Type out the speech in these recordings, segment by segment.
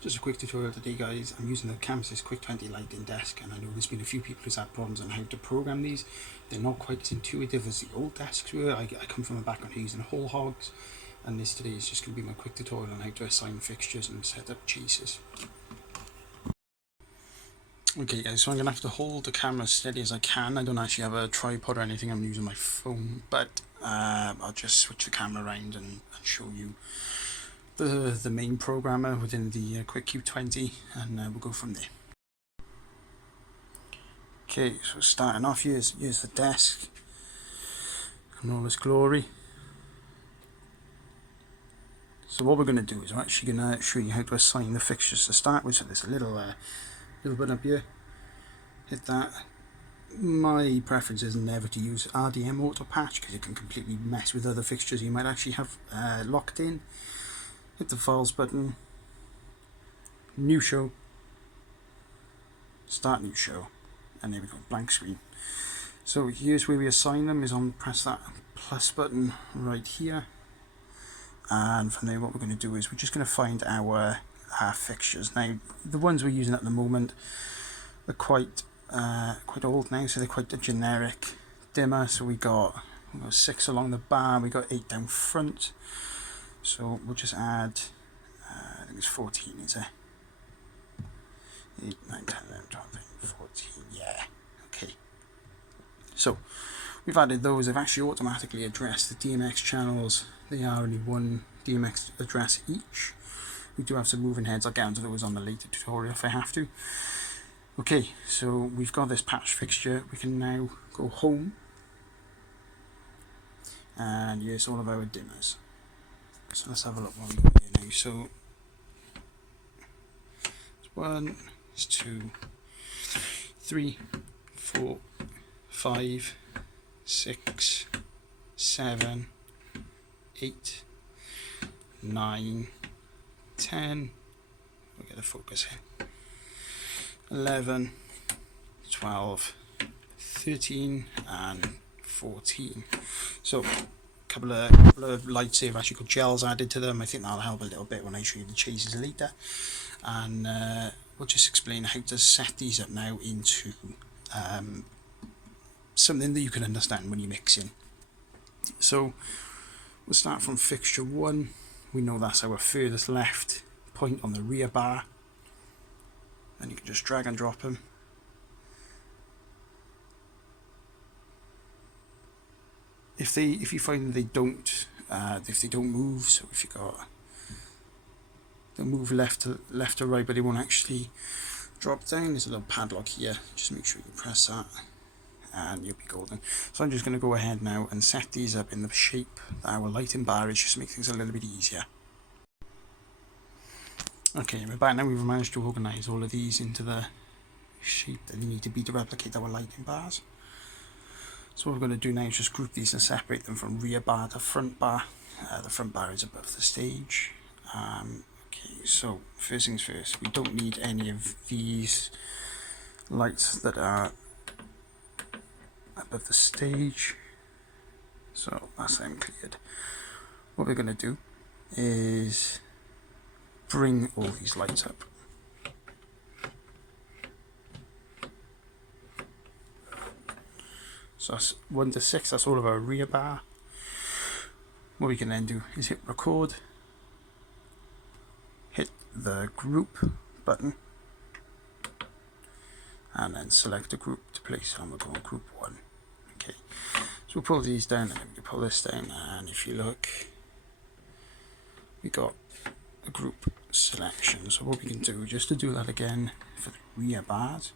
Just a quick tutorial today, guys. I'm using the Chamsys Quick 20 lighting desk, and I know there's been a few people who's had problems on how to program these. They're not quite as intuitive as the old desks were. I come from a background using whole hogs, and this today is just going to be my quick tutorial on how to assign fixtures and set up chases. Okay guys, so I'm going to have to hold the camera as steady as I can. I don't actually have a tripod or anything, I'm using my phone, but I'll just switch the camera around and show you the main programmer within the QuickQ 20, and we'll go from there. Okay, so starting off, here's the desk in all its glory. So what we're going to do is we're actually going to show you how to assign the fixtures to start with. So there's a little button up here, hit that. My preference is never to use RDM auto patch because it can completely mess with other fixtures you might actually have locked in. Hit the files button, new show, start new show, and there we go, blank screen. So here's where we assign them, is on press that plus button right here, and from there what we're going to do is we're just going to find our fixtures. Now the ones we're using at the moment are quite old now, so they're quite a generic dimmer. So we got 6 along the bar, we got 8 down front. So we'll just add, I think it's 14, is it? 8, 9, 10, 11, 12, 13, 14, yeah, okay. So we've added those. They've actually automatically addressed the DMX channels. They are only one DMX address each. We do have some moving heads. I'll get onto those on the later tutorial if I have to. Okay, so we've got this patch fixture. We can now go home, and here's all of our dimmers. So let's have a look what we've got here now. So it's 1, it's 2, 3, 4, 5, 6, 7, 8, 9, 10. We'll get the focus here. 11, 12, 13, and 14. So a couple of lights here have actually got gels added to them. I think that'll help a little bit when I show you the chases later. And we'll just explain how to set these up now into something that you can understand when you're mixing. So we'll start from fixture 1. We know that's our furthest left point on the rear bar. And you can just drag and drop them. If you find they don't move, so if you got they'll move left to right, but they won't actually drop down. There's a little padlock here. Just make sure you press that, and you'll be golden. So I'm just going to go ahead now and set these up in the shape that our lighting bar is, just to make things a little bit easier. Okay, we're back now. We've managed to organise all of these into the shape that they need to be to replicate our lighting bars. So what we're going to do now is just group these and separate them from rear bar to front bar. The front bar is above the stage. Okay, so first things first, we don't need any of these lights that are above the stage. So that's them cleared. What we're going to do is bring all these lights up. So that's 1 to 6, that's all of our rear bar. What we can then do is hit record, hit the group button, and then select a group to place, and we'll go on group 1. Okay, so we'll pull these down, and then we can pull this down, and if you look, we got a group selection. So what we can do, just to do that again for the rear bars,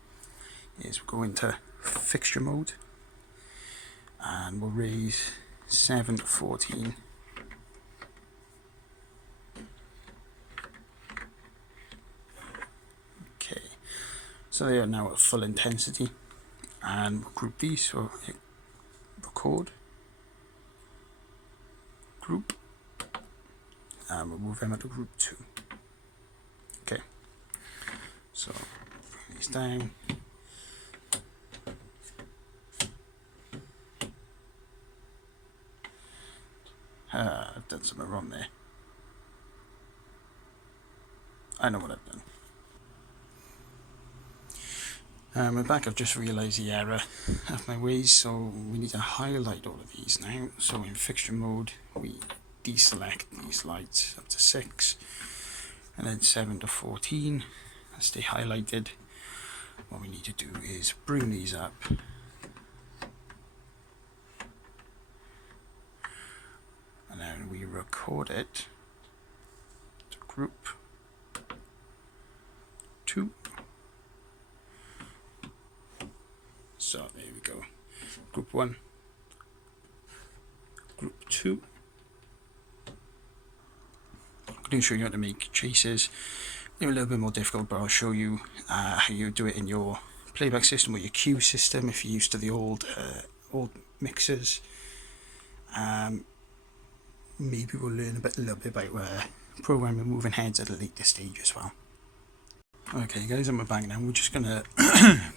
is we'll go into fixture mode, and we'll raise 7 to 14. Okay, so they are now at full intensity, and we'll group these. So hit record, group, and we'll move them into group 2. Okay, so bring these down. I've done something wrong there. I know what I've done. We're back. I've just realised the error of my ways, so we need to highlight all of these now. So in fixture mode, we deselect these lights up to 6, and then 7 to 14 stay highlighted. What we need to do is bring these up, and then we record it to group 2. So there we go. Group 1, group 2. I'm going to show you how to make chases. They're a little bit more difficult, but I'll show you how you do it in your playback system or your Q system if you're used to the old mixers. Maybe we'll learn a little bit about programming moving heads at a later stage as well. Okay guys, I'm back now. We're just going to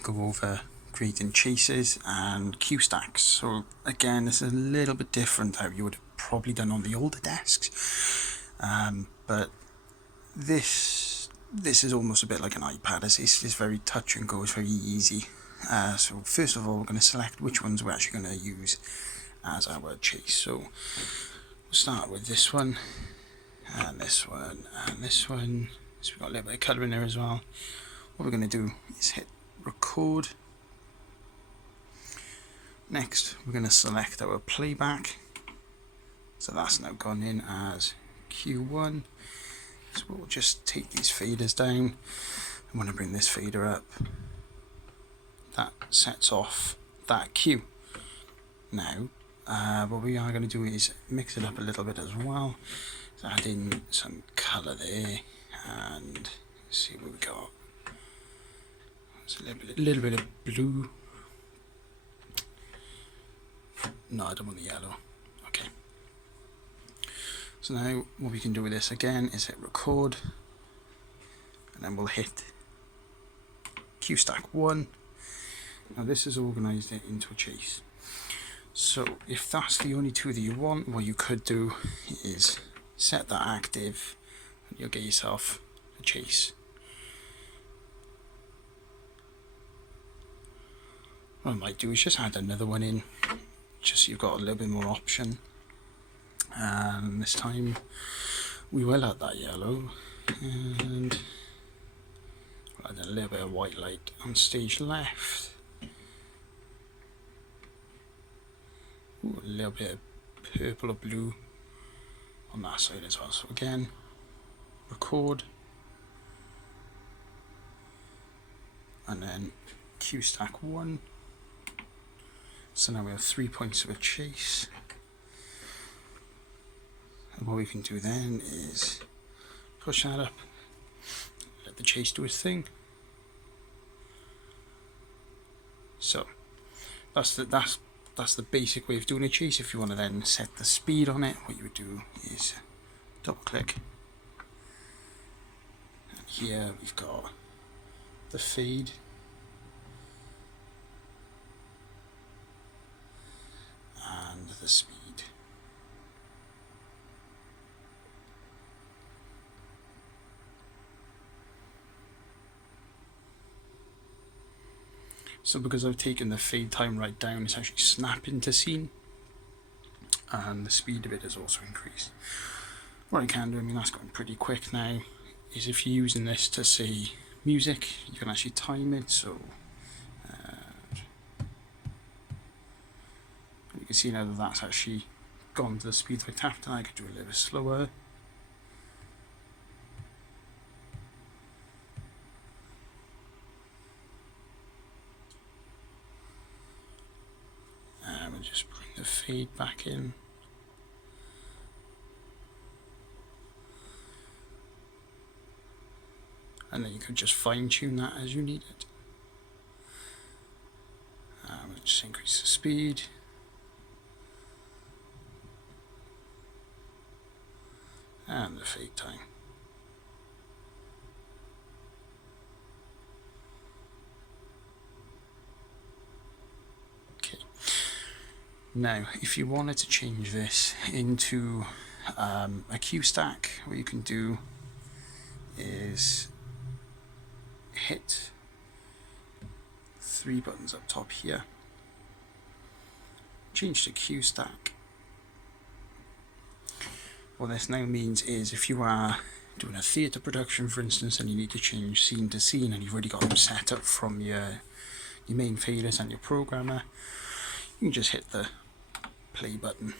go over creating chases and Q stacks. So again, this is a little bit different how you would have probably done on the older desks, but this is almost a bit like an iPad. It's very touch and go, it's very easy. So first of all, we're going to select which ones we're actually going to use as our chase. So we'll start with this one, and this one, and this one. So we've got a little bit of colour in there as well. What we're going to do is hit record. Next, we're going to select our playback. So that's now gone in as Q1. So we'll just take these faders down. I'm going to bring this fader up. That sets off that Q. Now, what we are going to do is mix it up a little bit as well. So add in some colour there, and see what we got. There's a little bit of blue. No, I don't want the yellow. Okay. So now what we can do with this again is hit record, and then we'll hit Q stack 1. Now this has organised it into a chase. So if that's the only two that you want, what you could do is set that active, and you'll get yourself a chase. What I might do is just add another one in, just so you've got a little bit more option. And this time we will add that yellow, and we'll add a little bit of white light on stage left. Ooh, a little bit of purple or blue on that side as well. So again, record, and then Q stack 1. So now we have 3 points of a chase. And what we can do then is push that up, let the chase do its thing. So that's the basic way of doing a chase. If you want to then set the speed on it, what you would do is double click, and here we've got the fade, and the speed. So because I've taken the fade time right down, it's actually snapping to scene, and the speed of it has also increased. What I can do, I mean that's going pretty quick now, is if you're using this to say music, you can actually time it. So you can see now that that's actually gone to the speed I tapped, and I could do a little bit slower. We'll just bring the fade back in. And then you can just fine tune that as you need it. We'll just increase the speed. And the fade time. Okay. Now, if you wanted to change this into a Q stack, what you can do is hit 3 buttons up top here, change to Q stack. What this now means is if you are doing a theatre production, for instance, and you need to change scene to scene and you've already got them set up from your main failures and your programmer, you can just hit the play button.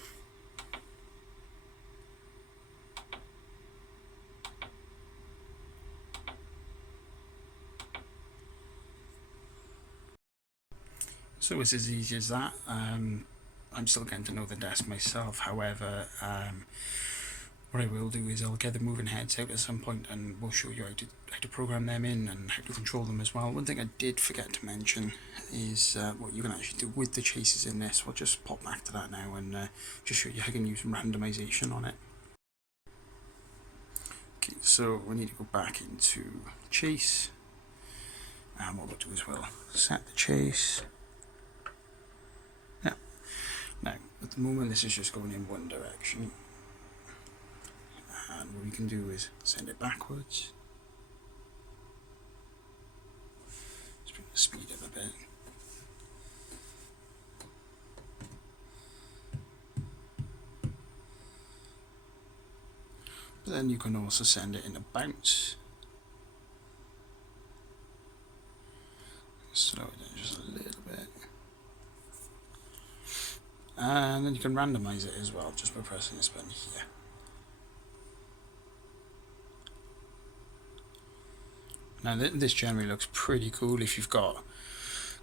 So it's as easy as that. I'm still getting to know the desk myself, however, what I will do is I'll get the moving heads out at some point and we'll show you how to program them in and how to control them as well. One thing I did forget to mention is what you can actually do with the chases in this. We'll just pop back to that now and just show you how you can use randomization on it. Okay, so we need to go back into chase, and what we'll do is we'll set the chase. Yeah. Now, at the moment this is just going in one direction. And what we can do is send it backwards. Let's bring the speed up a bit. But then you can also send it in a bounce. Slow it down just a little bit. And then you can randomize it as well, just by pressing this button here. Now this generally looks pretty cool if you've got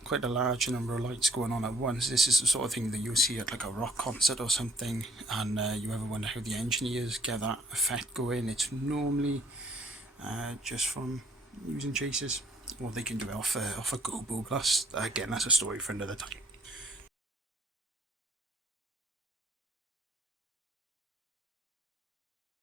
quite a large number of lights going on at once. This is the sort of thing that you'll see at like a rock concert or something, and you ever wonder how the engineers get that effect going. It's normally just from using chases, or they can do it off a Go Plus. Again, that's a story for another time.